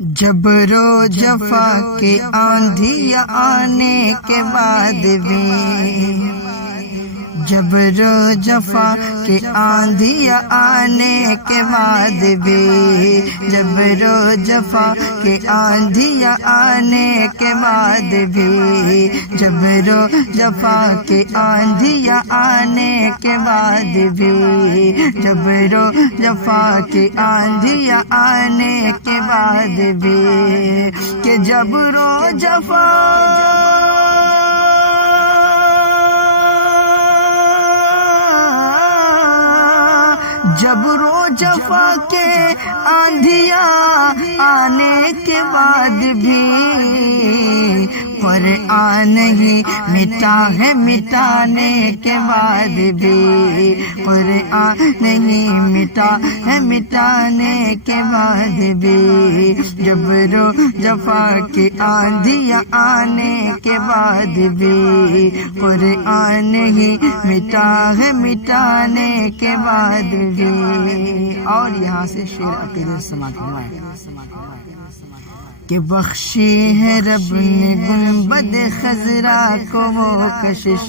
جبر و جفا کے آندھی آنے کے بعد بھی، جبر و جفا کے آندھی آنے کے بعد بھی، جبر و جفا کے آندھی آنے کے بعد بھی، جبر و جفا کے آندھی آنے کے بعد بھی، جبر و جفا کے آندھی آنے کے بعد بھی، کہ جبر و جفا جبر و جفا کے آندھیاں آنے کے بعد بھی قرآن ہی مٹا ہے مٹانے کے بعد بھی، قرآن ہی مٹا ہے مٹانے کے بعد بھی، جبر و جفا کی آندھیاں آنے کے بعد بھی قرآن ہی مٹا ہے مٹانے کے بعد بھی۔ اور یہاں سے شعر عقیدت سماعت ہوا ہے کہ بخشی ہے رب نے گنبد خضرا کو وہ کشش،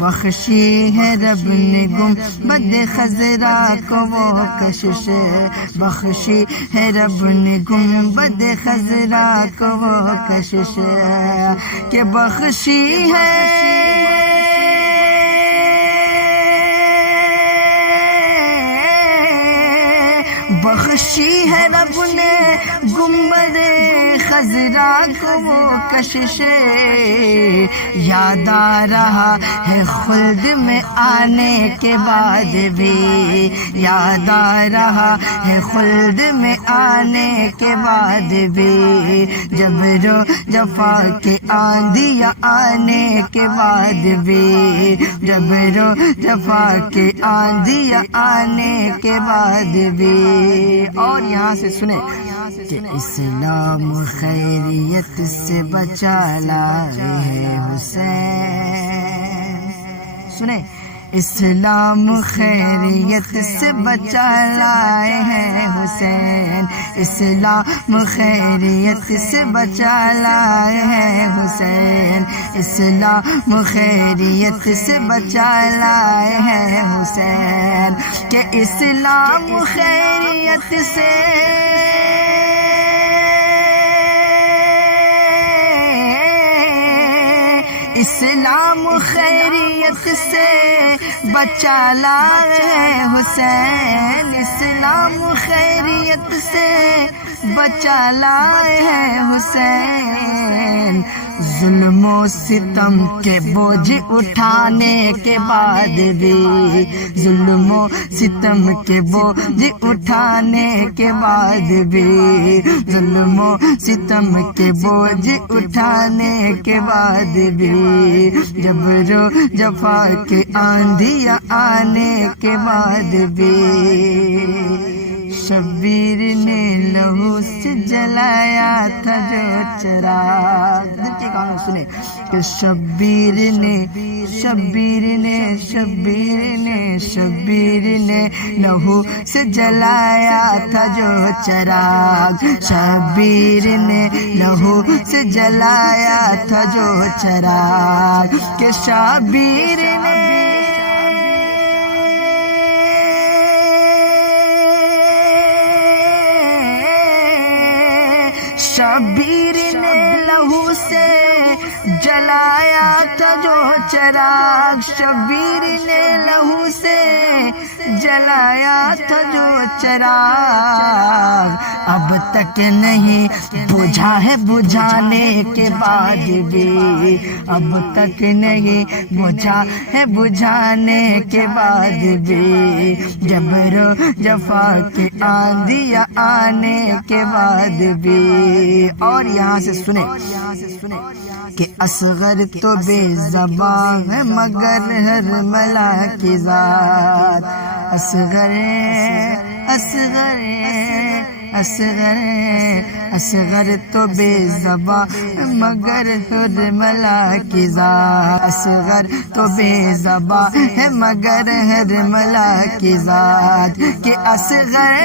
بخشی ہے رب نے گنبد خضرا کو وہ کشش، بخشی ہے رب نے گنبد خضرا کو وہ کشش، کہ بخشی ہے بخشی ہے رب نے گنبد خضرا کو وہ کشش، یاد آ رہا ہے خلد میں آنے کے بعد بھی، یاد آ رہا ہے خلد میں آنے کے بعد بھی، جبر و جفا کے آندھیاں آنے کے بعد بھی، جبر و جفا کے آندھیاں آنے کے بعد بھی۔ اور یہاں سے سنیں کہ اسلام خیریت سے بچا لائے ہے حسین، سنیں اسلام خیریت سے بچا لائے ہیں حسین، اسلام خیریت سے بچا لائے ہیں حسین، اسلام خیریت سے بچا لائے ہیں حسین، کہ اسلام خیریت سے اسلام خیریت سے بچا لائے حسین، اسلام خیریت سے بچا لائے حسین، ظلم و ستم کے بوجھ اٹھانے کے بعد بھی، ظلم و ستم کے بوجھ اٹھانے کے بعد بھی، ظلم و ستم کے بوجھ اٹھانے کے بعد بھی، جبر و جفا کے آندھیاں آنے کے بعد بھی، شبیر نے لہو سے جلایا تھا جو چراغ، دل کے کانوں سنے کہ شبیر نے لہو سے جلایا تھا جو چراغ، شبیر نے لہو سے جلایا تھا جو چراغ، کہ شبیر نے شبیر نے لہو سے جلایا تھا جو چراغ، شبیر نے لہو سے جلایا تھا جو چراغ، اب تک نہیں بجھا ہے بجھانے کے بعد بھی، اب تک نہیں بجھا ہے بجھانے کے بعد بھی، جبر و جفا کے آندھیاں آنے کے بعد بھی۔ اور یہاں سے سنیں کہ اصغر تو بے زبان ہے مگر ہر ملا کی ذات، اصغر تو بے زبان مگر ہر ملا کی ذات، اصغر تو بے زبان ہے مگر ہر ملا کی ذات، کہ اصغر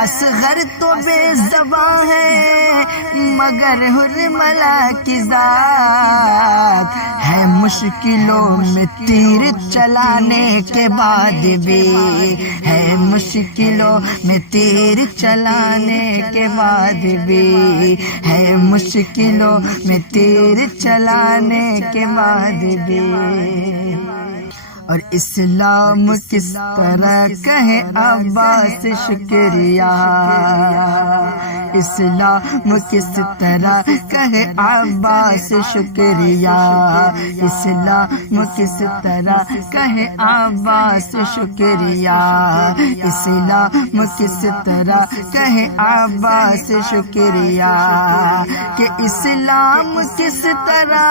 اصغر تو بے زباں ہے مگر حرملا کی ذات ہے، مشکلوں میں تیر چلانے کے بعد بھی ہے، مشکلوں میں تیر چلانے کے بعد بھی ہے، مشکلوں میں تیر چلانے کے بعد بھی۔ اور اسلام کس طرح کہے عباس شکریہ، اسلام کس طرح کہے عباس شکریہ، اسلام کس طرح کہے عباس شکریہ، اسلام کس طرح کہے عباس شکریہ، کہ اسلام کس طرح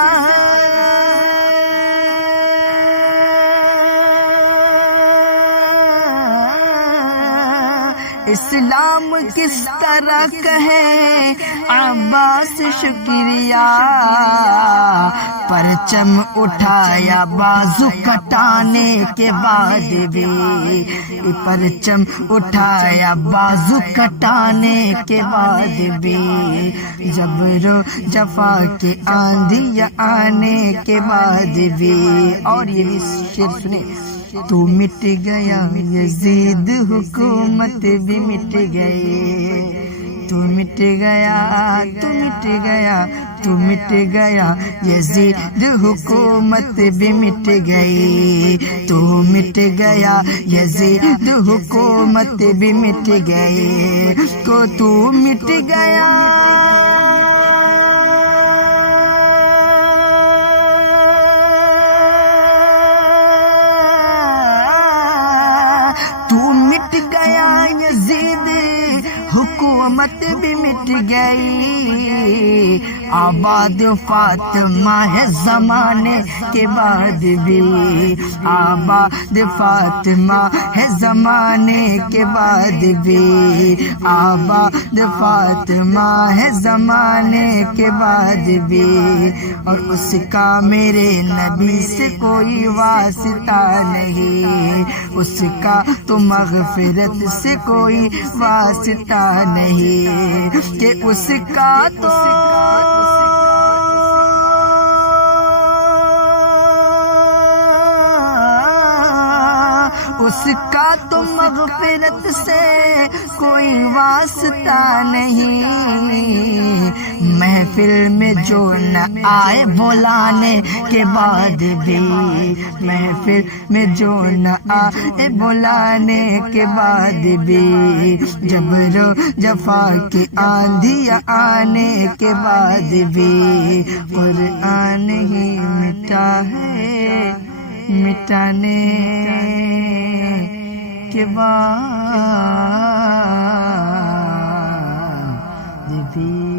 اسلام کس طرح کہے عباس شکریہ، پرچم اٹھایا بازو کٹانے کے بعد بھی، پرچم اٹھایا بازو کٹانے کے بعد بھی، جبر و جفا کے آندھی آنے کے بعد بھی۔ اور یہ بھی شعر سنے، تو مٹ گیا یزید حکومت بھی مٹ گئی، تو مٹ گیا، تو مٹ گیا، تو مٹ گیا یزید حکومت بھی مٹ گئی، تو مٹ گیا یزید حکومت بھی مٹ گئی، کو تو مٹ گیا حکومت بھی مٹ گئی، آباد فاطمہ ہے زمانے کے بعد بھی، آباد فاطمہ ہے زمانے کے بعد بھی، آباد فاطمہ ہے زمانے کے بعد بھی، اور اس کا میرے نبی سے کوئی واسطہ نہیں، اس کا تو مغفرت سے کوئی واسطہ نہیں، کہ اس کا تو اس کا تو مغفرت سے کوئی واسطہ نہیں، محفل میں جو نہ آئے بلانے کے بعد بھی، محفل میں جو نہ آئے بلانے کے بعد بھی، جبر و جفا کی آندھی آنے کے بعد بھی، قرآن ہی مٹا ہے مٹانے کے بعد بھی۔